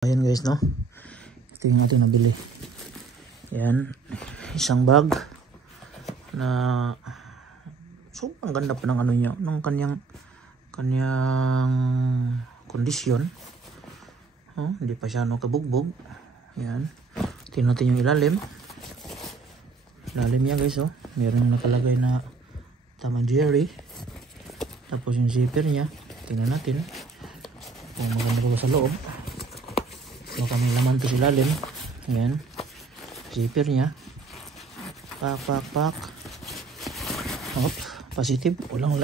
Ayan guys, no, ito yung ating nabili. Yan, isang bag na sobrang ganda pa ng ano niya, ng kanyang kondisyon. Hindi pa siya kabugbog. Yan, tingnan natin yung ilalim niya guys. Meron nakalagay na Tom and Jerry. Tapos yung zipper niya, tingnan natin kung maganda pa sa loob. So kami laman to sa ilalim. Ayan, zipper nya, pak. Positive, walang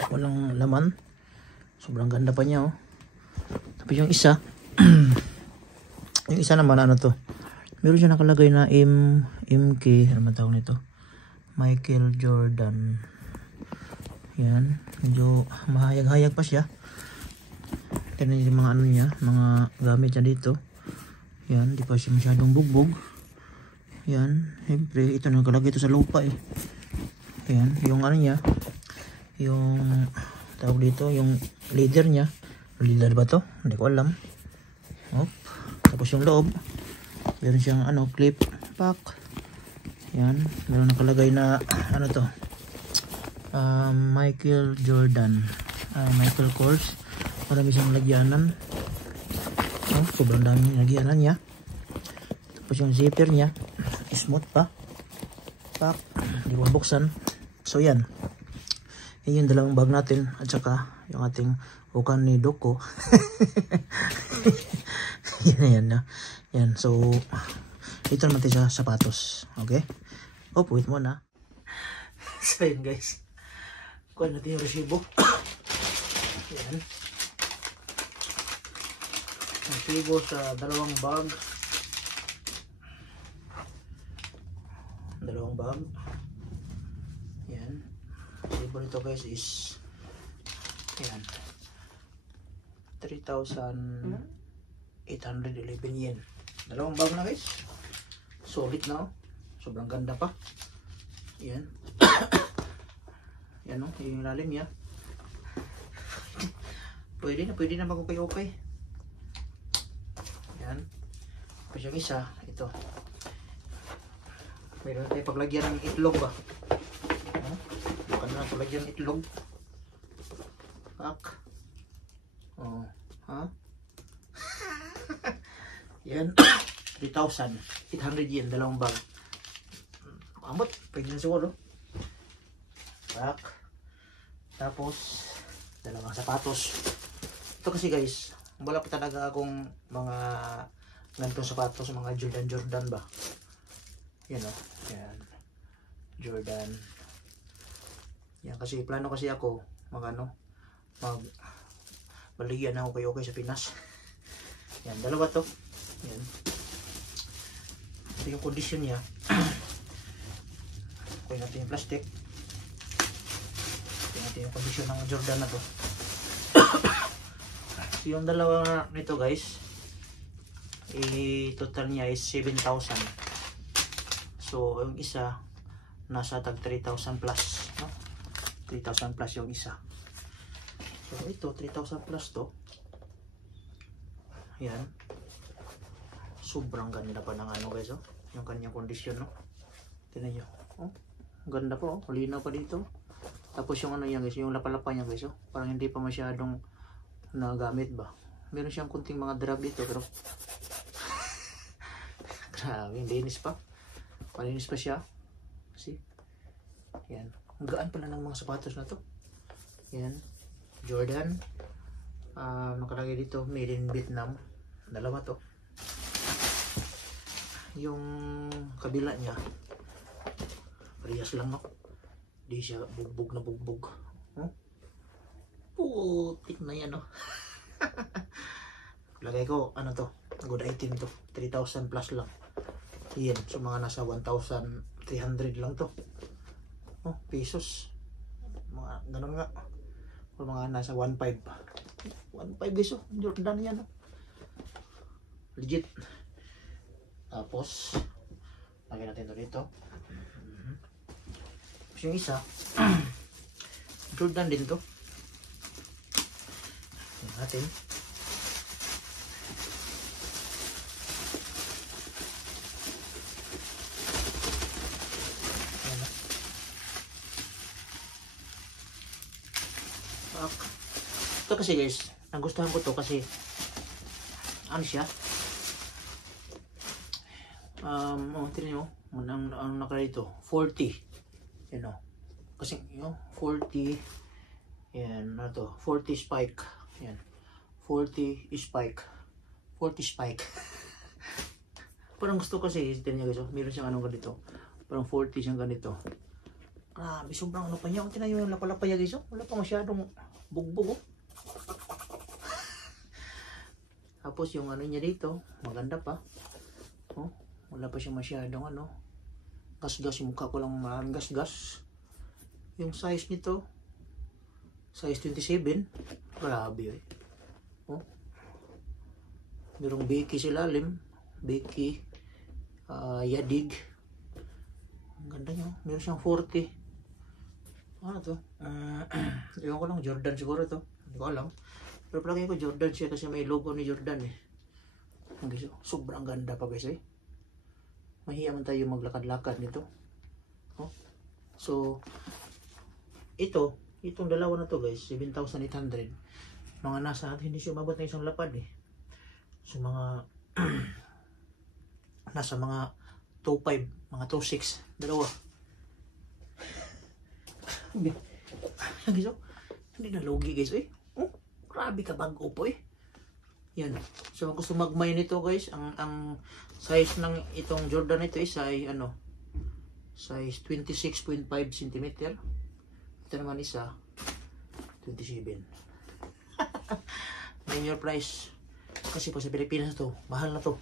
laman. Sobrang ganda pa niya. Tapos yung isa yung isa naman, ano to, meron siya nakalagay na MK, ano man tawag nito, Michael Jordan. Yan, medyo mahayag-hayag pa siya. Tignan yung mga ano niya, mga gamit niya dito. Yan, di pa siya masyadong bugbog. Yan, siyempre ito nakalagay ito sa lupa eh. Yan, yung ano niya, yung tawag dito, yung leader niya. Leader ba to? Hindi ko alam. Tapos yung loob, meron siyang ano, clip pack. Yan, meron nakalagay na ano to, Michael Jordan, Michael Kors. Marami siyang lagyanan. Sobrang daming lagyanan niya. Tapos yung zipper niya, smooth pa. Pak, hindi mo buksan. So yan, yun yung dalawang bag natin. At saka yung ating ukan ni Doko. yan. So ito naman tayo sa sapatos. Okay, wait muna. So yun guys, kuha natin yung resibo. Yan, resibo sa dalawang bag. Yan, resibo nito guys is yan, 3,811 yen. Dalawang bag na guys, solid na. Sobrang ganda pa. Yan. Yan yung lalim niya. Pwede na mag-okay. Yan. Tapos yung isa, ito. Mayroon tayo paglagyan ng itlog ba? Baka na paglagyan ng itlog. Pak. Yan. 3,800 yen, dalawang bag. Amot, pwede na siguro. Pak. Tapos dalawang sapatos. Ito kasi guys, wala pa talaga akong mga ganitong sapatos, mga Jordan ba. Yan yan, Jordan. Yan, kasi plano kasi ako baligyan ako okay sa Pinas. Yan, dalawa to. Yan, ito yung condition niya. Okay natin yung plastic. Okay natin yung condition ng Jordan na to. Yung dalawa nito guys, total niya is 7,000. So yung isa nasa tag 3,000 plus, no? 3,000 plus yung isa. So ito 3,000 plus to. Yan, sobrang ganda pa ng ano guys, yung kanyang kondisyon, no? Tingnan nyo, ganda po, linaw pa dito. Tapos yung ano yan guys, yung lapalapa niya guys, parang hindi pa masyadong nagamit ba. Meron siyang kunting mga drag dito, pero grabe, linis pa. Malinis pa siya. See? Yan. Ang gaan pala ng mga sapatos na to. Yan. Jordan. Nakalagay dito, made in Vietnam. Dalawa to. Yung kabila niya, parehas lang, no? Di siya bugbog na bugbog. Putik na yan, no? Lagay ko, ano to, good item to, 3,000 plus lang. Yan, so mga nasa 1,300 lang to. Pesos. Mga ganun nga. O mga nasa 1,500. 1,500 guys, Jordan yan, no? Legit. Tapos lagyan natin ito dito. Tapos yung isa Jordan din to. Natin. Ito kasi guys, nagustuhan ko to kasi ano siya? Tignan nyo, ang naka dito, 40. Yan o. Kasi, 40. Yan, ano to, 40 spike. Yan. 40 spike. 40 spike. Parang gusto kasi, tignan nyo guys, meron siyang anong ganito. Parang 40 siyang ganito. Grabe, sobrang ano pa niya. Tignan nyo yung lapalapaya guys, wala pa masyadong bugbog. Tapos yung ano niya dito, maganda pa. Wala pa siya masyadong ano. Gas-gas, yung mukha ko lang maraming gas-gas. Yung size nito, size 27. Grabe eh. Merong Becky sa ilalim. Becky, Yadig. Ang ganda niya. Meron siyang 40. Ano to? Ewan ko lang, Jordan siguro to. Hindi ko alam. Pero palagi ko Jordan siya kasi may logo ni Jordan eh. Sobrang ganda pa guys eh. Mahiya man tayo maglakad-lakad nito. So, itong dalawa na to guys, 7,800. Mga nasa, hindi siya umabot na isang lapad eh. So, mga, nasa mga 2.5, mga 2.6, dalawa. Hindi na logi guys eh. Grabe ka bago po eh. Yan. So, kung gusto magmay nito guys, ang size ng itong Jordan ito is ay size 26.5 cm. Ito naman isa 27. Name your price. Kasi po sa Pilipinas to, mahal na to.